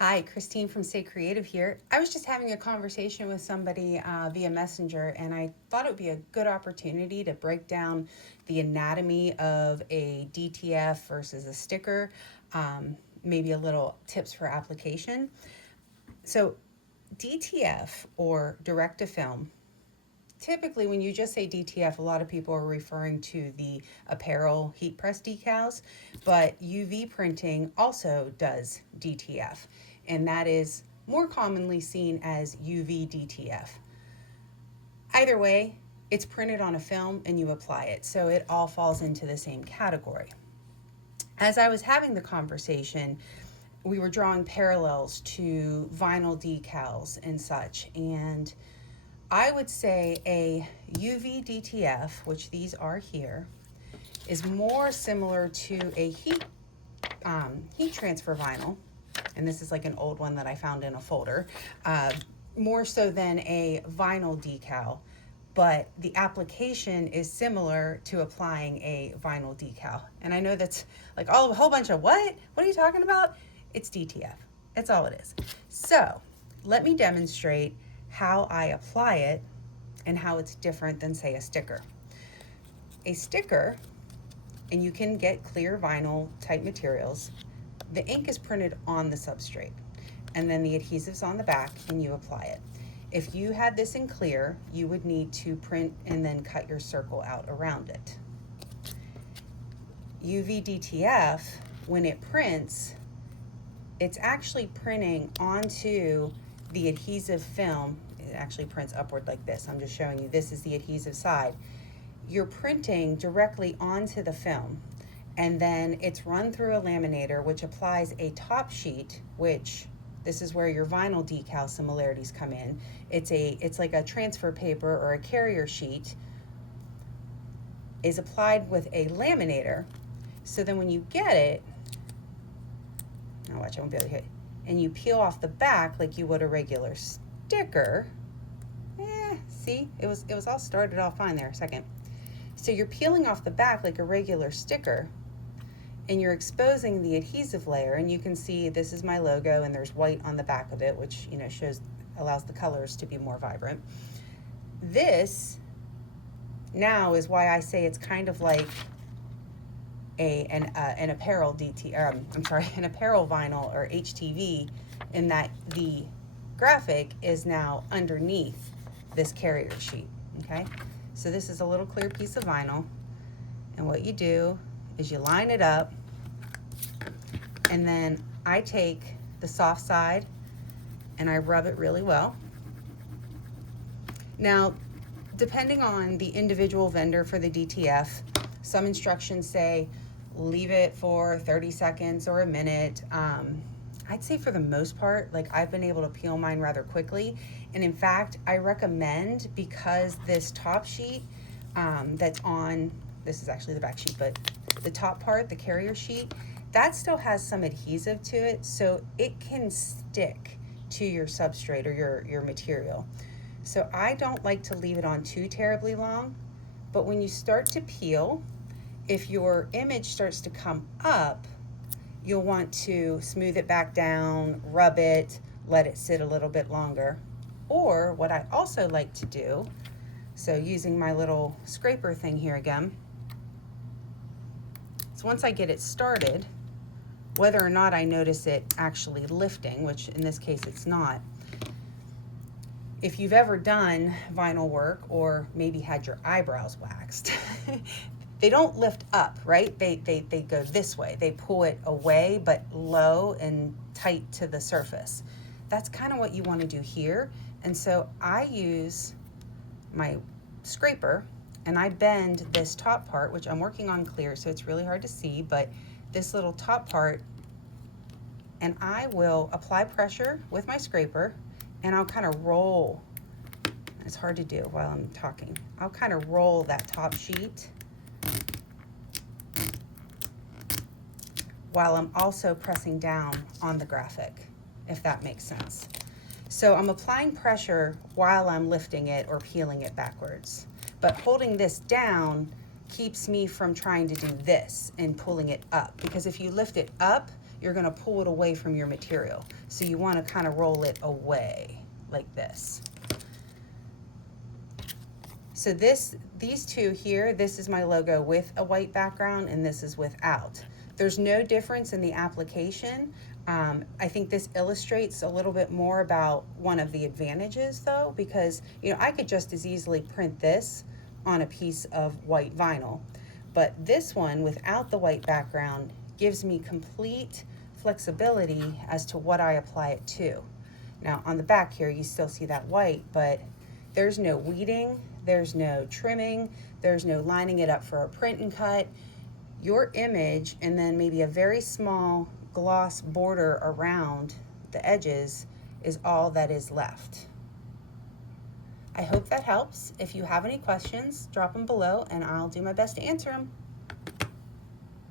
Hi, Christine from CestCreative here. I was just having a conversation with somebody via Messenger, and I thought it would be a good opportunity to break down the anatomy of a DTF versus a sticker, maybe a little tips for application. So, DTF or direct to film, typically when you just say DTF, a lot of people are referring to the apparel heat press decals, but UV printing also does DTF, and that is more commonly seen as UV DTF. Either way, it's printed on a film and you apply it, so it all falls into the same category. As I was having the conversation, we were drawing parallels to vinyl decals and such, and I would say a UV DTF, which these are here, is more similar to a heat transfer vinyl, and this is like an old one that I found in a folder, more so than a vinyl decal, but the application is similar to applying a vinyl decal. And I know that's like a whole bunch of what? What are you talking about? It's DTF. That's all it is. So let me demonstrate how I apply it and how it's different than, say, a sticker. A sticker, and you can get clear vinyl type materials, the ink is printed on the substrate, and then the adhesive's on the back and you apply it. If you had this in clear, you would need to print and then cut your circle out around it. UV DTF, when it prints, it's actually printing onto the adhesive film. It actually prints upward like this. I'm just showing you, this is the adhesive side. You're printing directly onto the film, and then it's run through a laminator, which applies a top sheet, which this is where your vinyl decal similarities come in. It's like a transfer paper or a carrier sheet is applied with a laminator. So then when you get it, now watch, I won't be able to hit, and you peel off the back like you would a regular sticker. See, it was all started off fine there a second. So you're peeling off the back like a regular sticker, and you're exposing the adhesive layer, and you can see this is my logo and there's white on the back of it, which allows the colors to be more vibrant. This now is why I say it's kind of like an apparel an apparel vinyl or HTV, in that the graphic is now underneath this carrier sheet. Okay, so this is a little clear piece of vinyl, and what you do is you line it up, and then I take the soft side and I rub it really well. Now, depending on the individual vendor for the DTF, some instructions say leave it for 30 seconds or a minute. I'd say for the most part, like, I've been able to peel mine rather quickly. And in fact, I recommend, because this top sheet that's on, this is actually the back sheet, but the top part, the carrier sheet, that still has some adhesive to it, so it can stick to your substrate or your material. So I don't like to leave it on too terribly long, but when you start to peel, if your image starts to come up, you'll want to smooth it back down, rub it, let it sit a little bit longer. Or what I also like to do, so using my little scraper thing here again, so once I get it started, whether or not I notice it actually lifting, which in this case it's not, if you've ever done vinyl work or maybe had your eyebrows waxed, they don't lift up, right? They go this way. They pull it away, but low and tight to the surface. That's kind of what you want to do here. And so I use my scraper and I bend this top part, which I'm working on clear, so it's really hard to see, but this little top part, and I will apply pressure with my scraper, and I'll kind of roll. It's hard to do while I'm talking. I'll kind of roll that top sheet while I'm also pressing down on the graphic, if that makes sense. So I'm applying pressure while I'm lifting it or peeling it backwards. But holding this down keeps me from trying to do this and pulling it up, because if you lift it up, you're going to pull it away from your material. So you want to kind of roll it away like this. So these two here, this is my logo with a white background and this is without. There's no difference in the application. I think this illustrates a little bit more about one of the advantages though, because I could just as easily print this on a piece of white vinyl, but this one without the white background gives me complete flexibility as to what I apply it to. Now on the back here you still see that white, but there's no weeding, there's no trimming, there's no lining it up for a print and cut. Your image and then maybe a very small gloss border around the edges is all that is left. I hope that helps. If you have any questions, drop them below and I'll do my best to answer them.